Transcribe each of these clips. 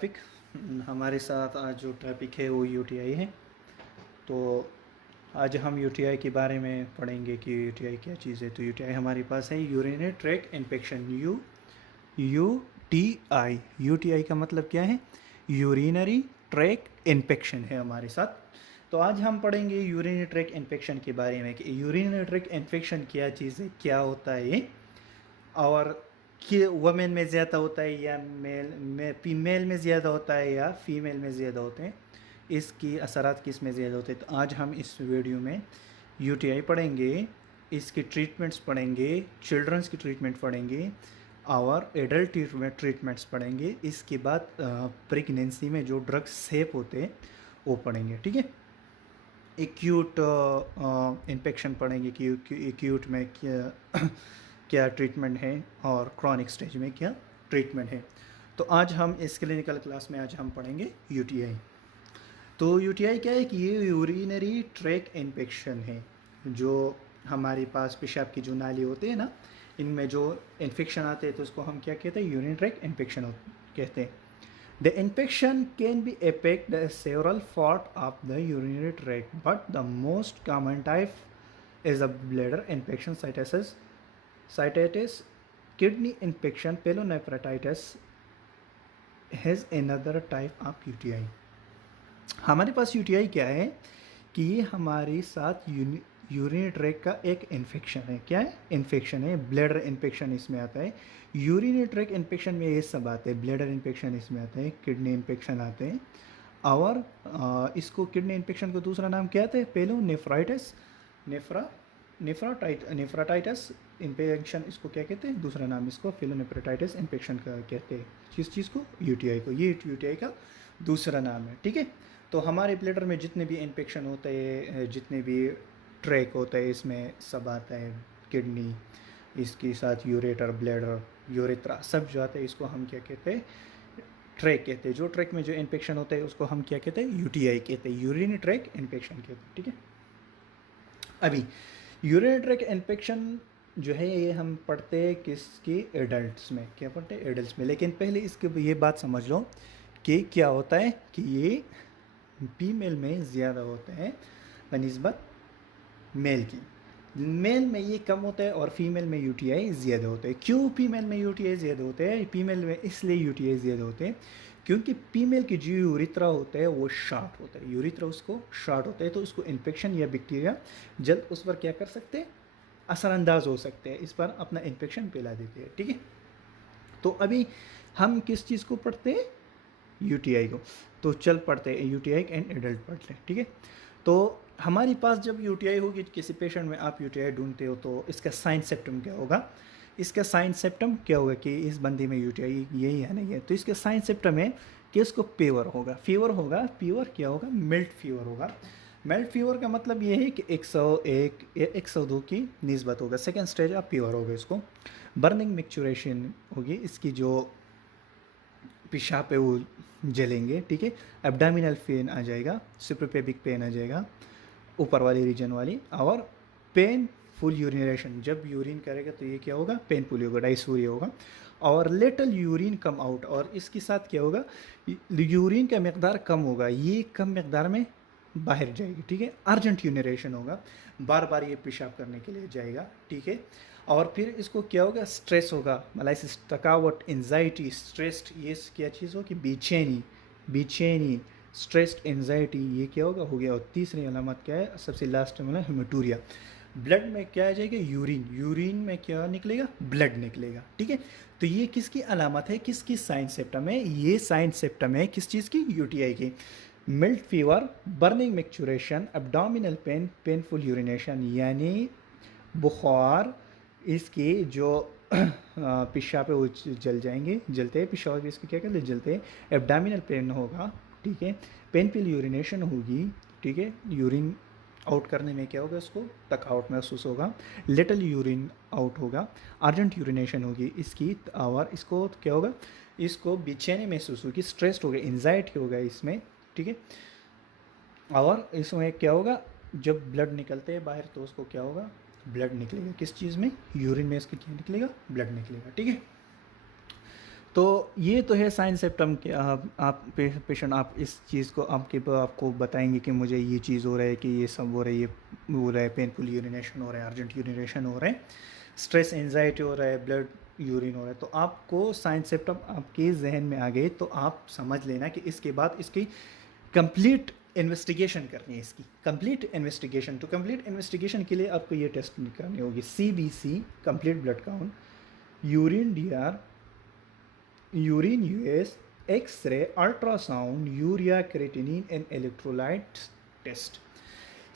Topic. हमारे साथ आज जो टॉपिक है वो यूटीआई है। तो आज हम यूटीआई के बारे में पढ़ेंगे कि यूटीआई क्या चीज़ है। तो यूटीआई हमारे पास है यूरिनरी ट्रैक इन्फेक्शन। यूटीआई का मतलब क्या है? यूरिनरी ट्रैक इन्फेक्शन है हमारे साथ। तो आज हम पढ़ेंगे यूरिनरी ट्रैक इन्फेक्शन के बारे में कि यूरिनरी ट्रैक इन्फेक्शन क्या चीज़ है, क्या होता है, और कि वमेन में ज़्यादा होता है या फीमेल में ज़्यादा होता है या फीमेल में ज़्यादा होते हैं, इसकी असरात किस में ज़्यादा होते हैं। तो आज हम इस वीडियो में यूटीआई पढ़ेंगे, इसकी ट्रीटमेंट्स पढ़ेंगे, चिल्ड्रंस की ट्रीटमेंट पढ़ेंगे और एडल्ट ट्रीटमेंट्स पढ़ेंगे। इसके बाद प्रेगनेंसी में जो ड्रग्स सेफ होते हैं वो पढ़ेंगे, ठीक है। एक्यूट इन्फेक्शन पढ़ेंगे कि एक्यूट में क्या क्या ट्रीटमेंट है और क्रॉनिक स्टेज में क्या ट्रीटमेंट है। तो आज हम इस क्लिनिकल क्लास में आज हम पढ़ेंगे यूटीआई। तो यूटीआई क्या है कि ये यूरिनरी ट्रैक इन्फेक्शन है। जो हमारे पास पेशाब की जो नाली होते हैं ना, इनमें जो इन्फेक्शन आते हैं तो उसको हम क्या कहते हैं? यूरिनरी ट्रैक इन्फेक्शन कहते हैं। The infection can be affect the several part of the urinary tract, but the most common type is a bladder infection, cystitis, kidney infection, pyelonephritis has another type of UTI. हमारे पास UTI क्या है कि ये हमारे साथ urinary track का एक infection है। क्या है? इन्फेक्शन है। ब्लैडर इन्फेक्शन इसमें आता है। यूरिनरी ट्रैक इन्फेक्शन में ये सब आते हैं। ब्लैडर इन्फेक्शन इसमें आता है, किडनी इन्फेक्शन आते हैं, और इसको किडनी इन्फेक्शन को दूसरा नाम क्या आता है? पेलोनेफ्राइटिस, नेफ्राटाइटिस इन्फेक्शन इसको क्या कहते हैं? दूसरा नाम इसको पेलोनेफ्राइटिस इन्फेक्शन का कहते हैं। किस चीज़ को? यूटीआई को। ये यूटीआई का दूसरा नाम है, ठीक है। तो हमारे ब्लैडर में जितने भी इन्फेक्शन होते हैं, जितने भी ट्रैक होता है, इसमें सब आता है। किडनी, इसके साथ यूरेटर, ब्लैडर, यूरेथ्रा, सब जो आता है इसको हम क्या कहते हैं? ट्रैक कहते हैं। जो ट्रैक में जो इन्फेक्शन होता है उसको हम क्या कहते हैं? यूटीआई कहते हैं, यूरिनरी ट्रैक इन्फेक्शन कहते हैं, ठीक है। अभी यूरिनरी ट्रैक इन्फेक्शन जो है ये हम पढ़ते हैं किसकी? एडल्ट्स में। क्या पढ़ते हैं? एडल्ट्स में। लेकिन पहले इसके ये बात समझ लो कि क्या होता है कि ये फीमेल में ज़्यादा होते हैं बनिस्बत मेल की। मेल में ये कम होता है और फीमेल में यूटीआई ज़्यादा होते हैं। क्यों फीमेल में यूटीआई ज़्यादा होते हैं? फीमेल में इसलिए यूटीआई ज़्यादा होते हैं क्योंकि फीमेल की जो यूरिथ्रा होता है वो शॉर्ट होता है। यूरिथ्रा उसको शॉर्ट होता है, तो उसको इन्फेक्शन या बैक्टीरिया जल्द उस पर क्या कर सकते हैं? असरअंदाज हो सकते हैं, इस पर अपना इन्फेक्शन फैला देते हैं, ठीक है। तो अभी हम किस चीज़ को पढ़ते हैं? यूटीआई को। तो चल पढ़ते हैं यूटीआई एंड एडल्ट पढ़ते हैं, ठीक है। तो हमारे पास जब यूटीआई होगी, किसी पेशेंट में आप यूटीआई ढूंढते हो, तो इसका साइन सिम्टम क्या होगा? इसका साइन सिम्टम क्या होगा कि इस बंदे में यूटीआई यही है नहीं है? तो इसके साइन सिम्टम है कि इसको फीवर होगा। फीवर क्या होगा? मिल्ड फीवर होगा। मिल्ड फीवर का मतलब ये है कि 101 या 102 की निस्बत होगा। सेकेंड स्टेज ऑफ फीवर होगा इसको। बर्निंग मिक्चुरेशन होगी, इसकी जो पेशाब पे वो जलेंगे, ठीक है। एब्डामिनल पेन आ जाएगा, सुपरपेबिक पेन आ जाएगा, ऊपर वाली रीजन वाली, और पेनफुल यूरिनेशन। जब यूरिन करेगा तो ये क्या होगा? पेनफुल होगा, डाइसूरिया होगा, और लेटल यूरिन कम आउट। और इसके साथ क्या होगा? यूरिन का मकदार कम होगा, ये कम मकदार में बाहर जाएगी, ठीक है। अर्जेंट यूरिनेशन होगा, बार बार ये पेशाब करने के लिए जाएगा, ठीक है। और फिर इसको क्या होगा? स्ट्रेस होगा, मलाइसिस, थकावट, एंजाइटी, स्ट्रेस्ड, ये क्या चीज़ होगी? बेचैनी, स्ट्रेस्ड, एंजाइटी, ये क्या होगा? हो गया। और तीसरी अलामत क्या है? सबसे लास्ट में हेमेटूरिया। ब्लड में क्या आ जाएगा? यूरिन में क्या निकलेगा? ब्लड निकलेगा, ठीक है। तो ये किसकी अलामत है? किसकी साइन सिम्टम है? ये साइन सिम्टम है किस चीज़ की? यूटीआई की। Mild fever, burning micturition, abdominal pain, painful urination, यानी बुखार, इसके जो पेशाब पे वो जलते हैं पेशाब, इसको क्या कहते हैं? जलते हैं। एब्डामिनल पेन होगा, ठीक है। पेनफुल यूरिनेशन होगी, ठीक है। यूरिन आउट करने में क्या होगा? इसको थकावट महसूस होगा। लिटिल यूरिन आउट होगा। अर्जेंट यूरिनेशन होगी इसकी, और इसको क्या होगा? इसको बेचैनी महसूस होगी, स्ट्रेस्ड होगा, एंजाइटी होगा इसमें, ठीक है। और इसमें क्या होगा? जब ब्लड निकलते हैं बाहर तो उसको क्या होगा? ब्लड निकलेगा। किस चीज़ में? यूरिन में इसके क्या निकलेगा? ब्लड निकलेगा, ठीक है। तो ये तो है साइंस सेप्टम के आप पेशेंट आप इस चीज़ को आपको बताएंगे कि मुझे ये चीज़ हो रहा है कि ये सब हो रहा है, ये हो रहा है, पेनफुल यूरिनेशन हो रहा है, अर्जेंट यूरिनेशन हो रहा है, स्ट्रेस एंजाइटी हो रहा है, ब्लड यूरिन हो रहा है। तो आपको साइंस सिम्टम आपके जहन में आ गए तो आप समझ लेना कि इसके बाद इसकी कंप्लीट इन्वेस्टिगेशन करनी है, इसकी कंप्लीट इन्वेस्टिगेशन। तो कंप्लीट इन्वेस्टिगेशन के लिए आपको ये टेस्ट करनी होगी, CBC complete blood count, urine DR, urine US, x ray, ultrasound, urea creatinine and electrolyte test.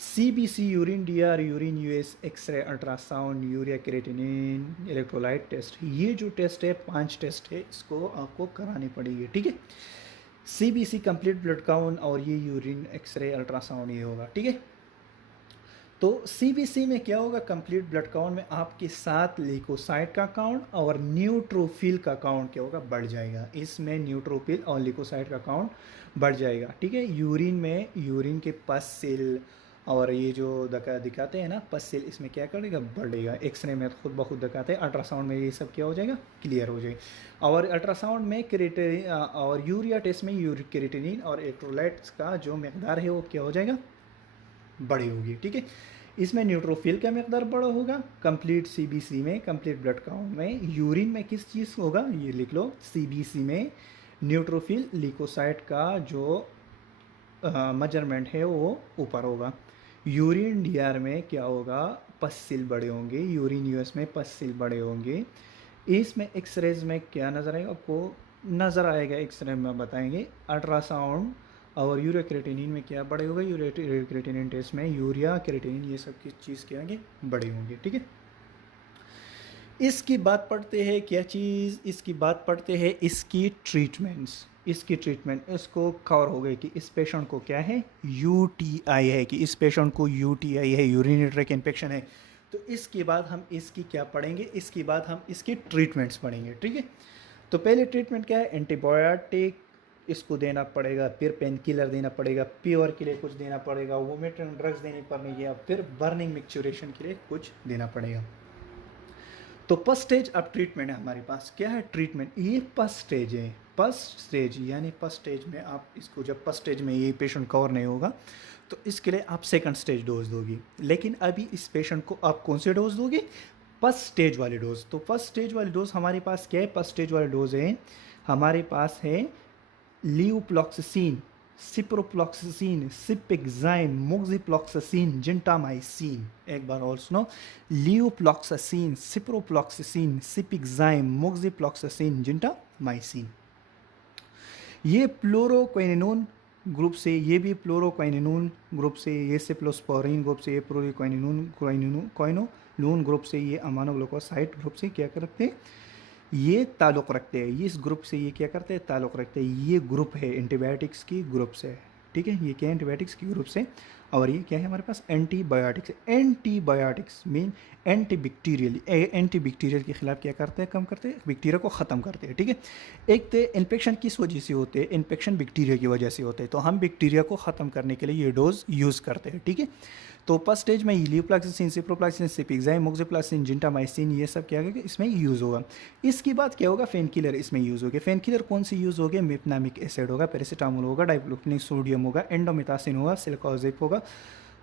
CBC, urine DR, urine US, x ray, ultrasound, urea creatinine, electrolyte test, ये जो test है 5 टेस्ट है, इसको आपको करानी पड़ेगी, ठीक है। CBC कंप्लीट ब्लड काउंट और ये यूरिन, एक्सरे, अल्ट्रासाउंड ये होगा, ठीक है। तो CBC में क्या होगा, कंप्लीट ब्लड काउंट में आपके साथ ल्यूकोसाइट का काउंट और न्यूट्रोफिल का काउंट क्या होगा, बढ़ जाएगा। इसमें न्यूट्रोफिल और ल्यूकोसाइट का काउंट बढ़ जाएगा, ठीक है। यूरिन में यूरिन के पस सेल और ये जो दिखाते हैं ना पस सेल, इसमें क्या करेगा, बढ़ेगा। एक्सरे में खुद ब खुद दिखाते हैं, अल्ट्रासाउंड में ये सब क्या हो जाएगा, क्लियर हो जाएगा। और अल्ट्रासाउंड में क्रिएटिनिन और यूरिया टेस्ट में यूरिक क्रिएटिनिन और इलेक्ट्रोलाइट्स का जो मकदार है वो क्या हो जाएगा, बड़ी होगी, ठीक है। इसमें न्यूट्रोफिल का मकदार बड़ा होगा। कंप्लीट CBC में कंप्लीट ब्लड काउंट में यूरिन में किस चीज़ होगा, ये लिख लो, CBC में न्यूट्रोफिल ल्यूकोसाइट का जो मेजरमेंट है वो ऊपर होगा। यूरिन DR में क्या होगा, पस्सिल बड़े होंगे। यूरिन US में पस्सिल बड़े होंगे। इसमें एक्सरेज में क्या नज़र आएगा, आपको नज़र आएगा, एक्सरे में बताएंगे। अल्ट्रासाउंड और यूरिया क्रेटिनिन में क्या बड़े होगा, यूरिया क्रेटिनिन टेस्ट में यूरिया क्रेटिनिन ये सब की चीज़ क्या होंगे, बड़े होंगे, ठीक है। इसकी बात पढ़ते हैं क्या चीज़, इसकी बात पढ़ते हैं इसकी ट्रीटमेंट्स। इसकी ट्रीटमेंट इसको कवर हो गई कि इस पेशेंट को क्या है, UTI है, कि इस पेशेंट को UTI है, यूरिनरी ट्रैक इन्फेक्शन है। तो इसके बाद हम इसकी क्या पढ़ेंगे, इसके बाद हम इसकी ट्रीटमेंट्स पढ़ेंगे, ठीक है। तो पहले ट्रीटमेंट क्या है, एंटीबायोटिक इसको देना पड़ेगा, फिर पेन किलर देना पड़ेगा, प्योर के लिए कुछ देना पड़ेगा, वोमिटिंग ड्रग्स देनी पड़ेगी, फिर बर्निंग मिक्सचुरेशन के लिए कुछ देना पड़ेगा। तो फर्स्ट स्टेज अब ट्रीटमेंट है हमारे पास, क्या है ट्रीटमेंट, ये फर्स्ट स्टेज है। फर्स्ट स्टेज यानी फर्स्ट स्टेज में आप इसको, जब फर्स्ट स्टेज में ये पेशेंट कवर नहीं होगा तो इसके लिए आप सेकंड स्टेज डोज दोगी। लेकिन अभी इस पेशेंट को आप कौन से डोज दोगे, फर्स्ट स्टेज वाली डोज। तो फर्स्ट स्टेज वाली डोज हमारे पास क्या है, फर्स्ट स्टेज वाली डोज है हमारे पास है लियोफ्लॉक्सासिन, सिप्रोफ्लॉक्सासिन, सिपेक्साइम, मोक्सिफ्लॉक्सासिन, जिंटामाइसिन। एक बार और सुनो, लियोफ्लॉक्सासिन, सिप्रोफ्लॉक्सासिन, सिपेक्साइम, मोक्सिफ्लॉक्सासिन, जिंटामाइसिन। ये फ्लोरोक्विनिनोन ग्रुप से, ये भी फ्लोरोक्विनिनोन ग्रुप से, ये सिप्लोस्पोरिन ग्रुप से, ये फ्लोरोक्विनिनोन ग्रुप से, ये अमाइनोग्लिकोसाइड ग्रुप से क्या करते हैं, ये ताल्लुक़ रखते हैं। ये इस ग्रुप से ये क्या करते हैं, ताल्लुक़ रखते हैं। ये ग्रुप है एंटीबायोटिक्स की ग्रुप से, ठीक है। ये क्या है, एंटीबायोटिक्स की ग्रुप से। और ये क्या है हमारे पास, antibiotics. Antibiotics mean anti bacterial के खिलाफ क्या करते हैं, कम करते हैं, बैक्टीरिया को ख़त्म करते हैं, ठीक है। एक तो इन्फेक्शन किस वजह से होते हैं, इन्फेक्शन बैक्टीरिया की वजह से होते हैं, तो हम बैक्टीरिया को ख़त्म करने के लिए ये डोज यूज़ करते हैं, ठीक है। तो फर्स्ट स्टेज में लियोफ्लॉक्सासिन, सिप्रोफ्लॉक्सासिन, सिपेक्साइम, मोक्सिफ्लॉक्सासिन, जिंटामाइसिन ये सब क्या होगा, इसमें यूज़ होगा। इसके बाद क्या होगा, पेन किलर इसमें यूज़ होगा। पेन किलर कौन सी यूज़ होगा, मेफनामिक एसिड होगा, पैरासीटामोल होगा, डाइक्लोफिनेक सोडियम होगा, एंडोमेथासिन होगा, सिलिकोजिब होगा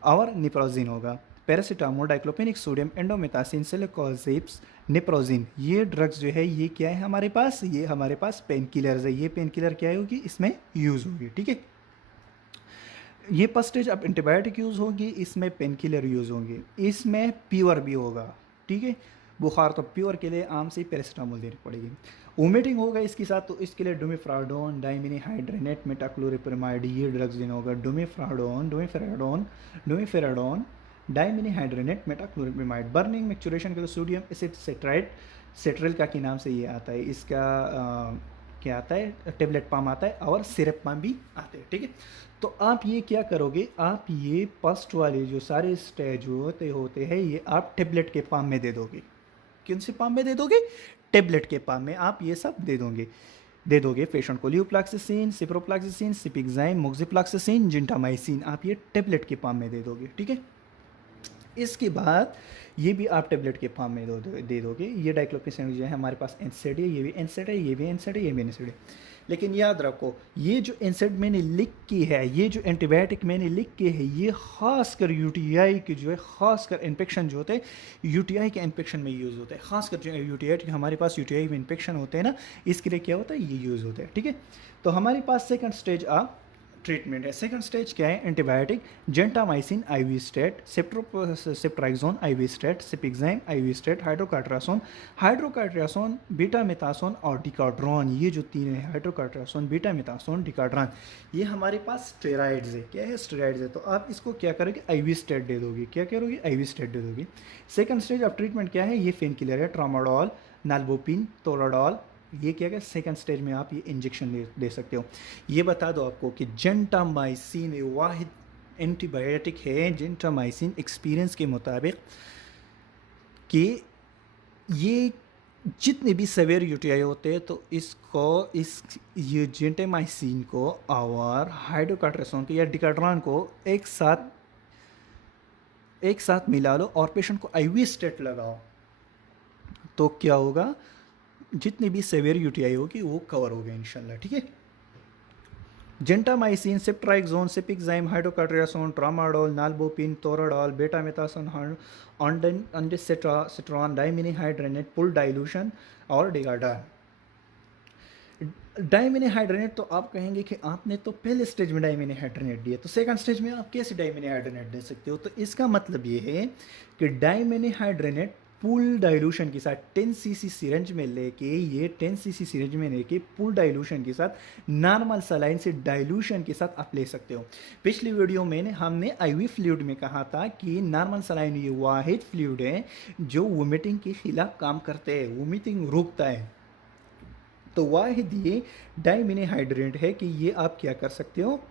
और निप्रोजिन होगा। पैरासीटामोल, डाइक्लोफिनेक सोडियम, एंडोमेथासिन, सिलिकोजिब्स, निप्रोजिन, ये ड्रग्स जो है ये क्या है हमारे पास, ये हमारे पास पेन किलर्स है। ये पेन किलर क्या होगी, इसमें यूज़ होगी, ठीक है। ये फर्स्ट स्टेज अब एंटीबायोटिक यूज़ होगी, इसमें पेन किलर यूज़ होंगे, इसमें प्योर भी होगा, ठीक है। बुखार तो प्योर के लिए आम से ही पैरासीटामोल देनी पड़ेगी। वोमिटिंग होगा इसके साथ, तो इसके लिए डोमिफ्राडोन, डाइमिनिहाइड्रेनेट, मेटाक्लोरोप्रामाइड ये ड्रग्स देना होगा। डोमिफ्राडोन, डाइमिनिहाइड्रेनेट, मेटाक्लोरोप्रामाइड। बर्निंग मिक्सचुरेशन के लिए सोडियम एसिड सेट्राइड, सेट्रल का नाम से ये आता है, इसका क्या आता है, टेबलेट पाम आता है और सिरप पाम भी आते हैं, ठीक है। तो आप ये क्या करोगे, आप ये फर्स्ट वाले जो सारे स्टेज होते हैं ये आप टेबलेट के पाम में दे दोगे। कौन से पाम में दे दोगे, टेबलेट के पाम में आप ये सब दे दोगे पेशेंट को। लियोफ्लॉक्सासिन, सिप्रोफ्लॉक्सासिन, सिपेक्साइम, मोक्सिफ्लॉक्सासिन, जिंटामाइसिन आप ये टेबलेट के पाम में दे दोगे, ठीक है। इसके बाद ये भी आप टेबलेट के फॉर्म में दे दोगे। ये डाइक्लोफिनेक जो है हमारे पास एनसेड है, ये भी एनसेड है, ये भी एनसेड है, ये भी एनसेड है। लेकिन याद रखो ये जो एनसेड मैंने लिख की है, ये जो एंटीबायोटिक मैंने लिख के है, ये खासकर यूटीआई के जो है, खासकर इन्फेक्शन जो होते हैं यूटीआई के इन्फेक्शन में यूज़ होता है। खासकर जो यूटीआई हमारे पास यूटीआई में इन्फेक्शन होते हैं ना, इसके लिए क्या होता है, ये यूज़ होता है। ठीक है, तो हमारे पास सेकंड स्टेज ट्रीटमेंट है। सेकंड स्टेज क्या है, antibiotic, gentamicin IV stat, ceftriaxone IV stat, cefixime IV stat, hydrocortisone, betamethasone और डिकाड्रॉन। ये जो तीन है, हाइड्रोकार्ट्रासोन, बीटामेथासोन, डिकाड्रॉन, ये हमारे पास स्टेरॉइड्स है। क्या है, स्टेरॉइड्स है। तो आप इसको क्या करोगे, आईवी स्टेट दे दोगे। क्या करोगे, आईवी स्टेट दे दोगे। सेकंड स्टेज ऑफ ट्रीटमेंट क्या है, ये पेन किलर है, ट्रामाडोल, नाल्बोपिन, टोराडोल। ये क्या है, सेकंड स्टेज में आप ये इंजेक्शन दे सकते हो। ये बता दो आपको कि जेंटामाइसिन वाहिद एंटीबायोटिक है, जेंटामाइसिन एक्सपीरियंस के मुताबिक कि ये जितने भी सवेयर यूटीआई होते हैं तो ये जेंटामाइसिन को और हाइड्रोकार्ट्रासोन को या डिकाड्रॉन को एक साथ मिला लो और पेशेंट को आईवी स्टेट लगाओ, तो क्या होगा, जितनी भी सेवियर यूटीआई होगी वो कवर हो गए इंशाल्लाह। ठीक है, जेंटामाइसिन, सेप्ट्राइक्सोन, सिपिक्साइम, हाइड्रोकार्ट्रासोन, ट्रामाडोल, नाल्बोपिन, टोराडोल, बेटामेथासोन, ऑन्डेसिट्रॉन, डाइमिनिहाइड्रेनेट, पुल डाइल्यूशन और डिगाडान। डाइमिनिहाइड्रेनेट तो आप कहेंगे कि आपने तो पहले स्टेज में डाइमिनिहाइड्रेनेट दिया, तो सेकंड स्टेज में आप कैसे डाइमिनिहाइड्रेनेट दे सकते हो। तो इसका मतलब ये है कि डाइमिनिहाइड्रेनेट पूल डाइल्यूशन के साथ 10 सीसी सिरेंज में लेके, ये 10 सीसी सिरेंज में लेके पूल डाइल्यूशन के साथ नॉर्मल सलाइन से डाइल्यूशन के साथ आप ले सकते हो। पिछली वीडियो में हमने आईवी फ्लूइड में कहा था कि नॉर्मल सलाइन ये वाहिद फ्लूइड है जो वोमिटिंग के खिलाफ काम करते हैं, वोमिटिंग रोकता है। तो वाहिद ये डाइमिनिहाइड्रेट है कि ये आप क्या कर सकते हो,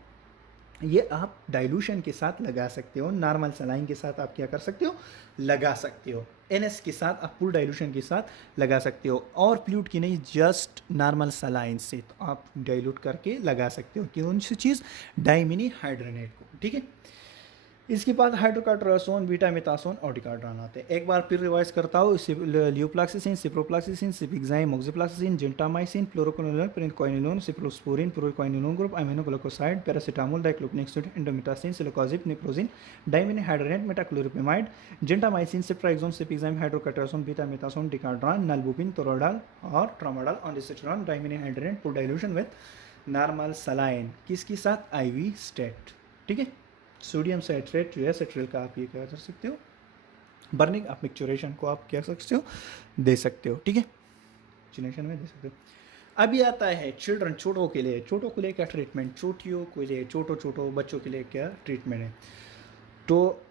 ये आप डाइल्यूशन के साथ लगा सकते हो, नॉर्मल सलाइन के साथ आप क्या कर सकते हो, लगा सकते हो। एनएस के साथ आप पूल डाइल्यूशन के साथ लगा सकते हो, और फ्लूइड की नहीं, जस्ट नॉर्मल सलाइन से तो आप डाइल्यूट करके लगा सकते हो कि कौन सी चीज़, डाइमिनिहाइड्रेट को। ठीक है, इसके बाद हाइड्रोकार्ट्रासोन, बीटामेथासोन और डिकाड्रॉन आते हैं। एक बार फिर रिवाइज करता हूँ, levofloxacin, ciprofloxacin, cefixime, moxifloxacin, gentamicin, fluoroquinolone, प्रिनक्विनोलोन, सिप्रोस्पोरिन, प्रोक्विनोलोन group, aminoglycoside, paracetamol, diclofenac, indomethacin, celecoxib, निप्रोजिन, dimenhydrinate, metoclopramide, gentamicin, ceftriaxone, cefixime, hydrocortisone, betamethasone, Decadron, nalbuphine, Toradol और ट्रामाडोल, ऑन्डेसिट्रॉन, डाइमिनिहाइड्रेनेट, पूल डाइल्यूशन विद नॉर्मल सलाइन, किसके साथ, आईवी स्टेट। ठीक है, सोडियम साइट्रेट जो है सेट्रिल का आप ये क्या कर सकते हो, बर्निंग आप मिक्सचरेशन को आप क्या सकते हो, दे सकते हो। ठीक है, चिनेशन में दे सकते हो। अभी आता है चिल्ड्रन, छोटों के लिए क्या ट्रीटमेंट, चोटियों के लिए, छोटो बच्चों के लिए क्या ट्रीटमेंट है। तो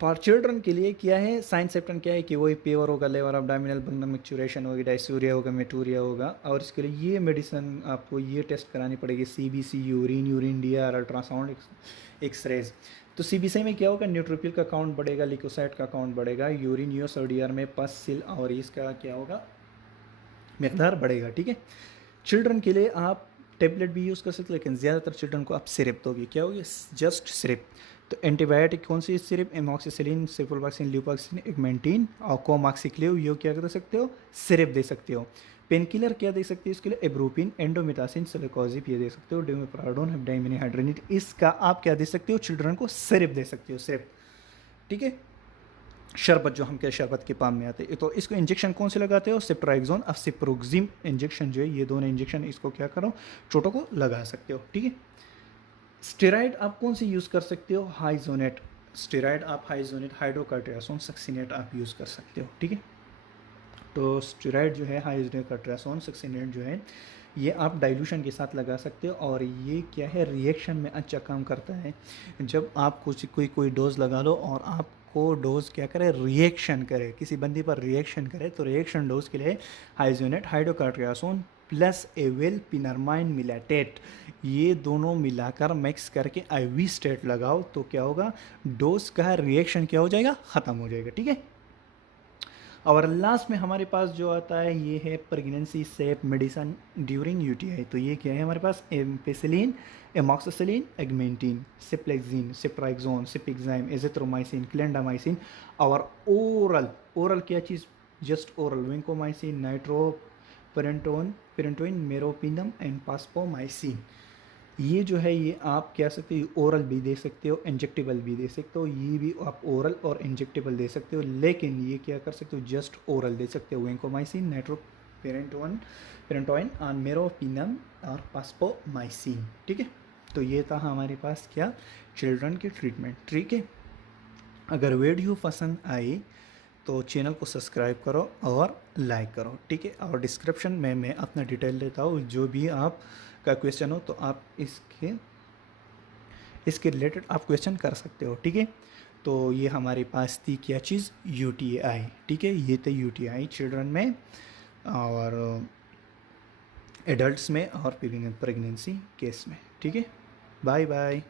फॉर चिल्ड्रन के लिए क्या है, साइन सेप्टन क्या है कि वही पेवर होगा, लेवर अब्डोमिनल बंगम मिक्सचरेशन होगी, डायसूरिया होगा, मेटूरिया होगा, और इसके लिए ये मेडिसिन आपको ये टेस्ट करानी पड़ेगी, CBC, urine DR, ultrasound, x rays. तो सीबीसी में क्या होगा, न्यूट्रोफिल का काउंट बढ़ेगा, लिकोसाइट का काउंट बढ़ेगा, यूरिन यूएस और डीआर में पस, सिल और इसका क्या होगा, मकदार बढ़ेगा। ठीक है, चिल्ड्रन के लिए आप टेबलेट भी यूज़ कर सकते हैं, लेकिन ज़्यादातर चिल्ड्रन को आप सिरप दोगे। क्या होगी, जस्ट सिरप। तो एंटीबायोटिक कौन सी सिरप, एमॉक्सिसिलिन, सिप्रोफ्लॉक्सिन, ल्यूपाक्सिन, इग्मेंटिन और कोमाक्सिक्लिव, ये क्या कर सकते हो, सिरप दे सकते हो। पेन किलर क्या दे सकते हो इसके लिए, एब्रोपिन, एंडोमिटासिन, सिलिकोजिब ये दे सकते हो, डेमिप्राडोन, डाइमिनिहाइड्रेनेट, इसका आप क्या दे सकते हो, चिल्ड्रन को सिरप दे सकते हो, सिरप। ठीक है, शरबत जो हम क्या शरबत के पाम में आते हैं। तो इसको इंजेक्शन कौन से लगाते हो, सेप्ट्राइक्सोन और सिप्रोक्सिम इंजेक्शन जो है, ये दोनों इंजेक्शन इसको क्या करो, चोटों को लगा सकते हो। ठीक है, स्टेरॉइड आप कौन सी यूज़ कर सकते हो, हाइजोनेट, स्टेरॉइड आप हाइजोनेट, हाइड्रोकार्ट्रासोन, सक्सिनेट आप यूज़ कर सकते हो। ठीक है, तो स्टेरॉइड जो है, हाइड्रोकार्ट्रासोन, सक्सिनेट जो है, ये आप डाइल्यूशन के साथ लगा सकते हो, और ये क्या है, रिएक्शन में अच्छा काम करता है। जब आप कोई डोज लगा लो और आपको डोज क्या करे, रिएक्शन करे, किसी बंदी पर रिएक्शन करे, तो रिएक्शन डोज के लिए हाइजोनेट, हाइड्रोकार्ट्रासोन प्लस एवेल पिनरमाइन मिलाटेट, ये दोनों मिलाकर मिक्स करके आईवी स्टेट लगाओ, तो क्या होगा, डोज का रिएक्शन क्या हो जाएगा, ख़त्म हो जाएगा। ठीक है, और लास्ट में हमारे पास जो आता है ये है pregnancy safe medicine during UTI. तो ये क्या है हमारे पास, एम्पेसिलिन, एमॉक्सिसिलिन, एगमेंटिन, सिप्लेक्सिन, सिप्राइक्सोन, सिपिक्साइम, एजिथ्रोमाइसिन, क्लेंडामाइसिन। और ओरल, ओरल क्या चीज़, जस्ट ओरल, विंकोमाइसिन, पेरेंटोइन, मेरोपिनम एंड पास्पोमाइसिन। ये जो है ये आप कह सकते हो ओरल भी दे सकते हो, इंजेक्टेबल भी दे सकते हो, ये भी आप ओरल और इंजेक्टेबल दे सकते हो, लेकिन ये क्या कर सकते हो, जस्ट ओरल दे सकते हो, वेंकोमाइसिन, पेरेंटोइन और मेरोपिनम और पास्पोमाइसिन। ठीक है, तो ये था हमारे पास क्या, चिल्ड्रन की ट्रीटमेंट। ठीक है, अगर वीडियो पसंद आई तो चैनल को सब्सक्राइब करो और लाइक करो। ठीक है, और डिस्क्रिप्शन में मैं अपना डिटेल देता हूँ, जो भी आप का क्वेश्चन हो तो आप इसके रिलेटेड आप क्वेश्चन कर सकते हो। ठीक है, तो ये हमारे पास थी क्या चीज़, यूटीआई। ठीक है, ये थी यूटीआई चिल्ड्रन में और एडल्ट्स में और प्रेगनेंसी केस में। ठीक है, बाय बाय।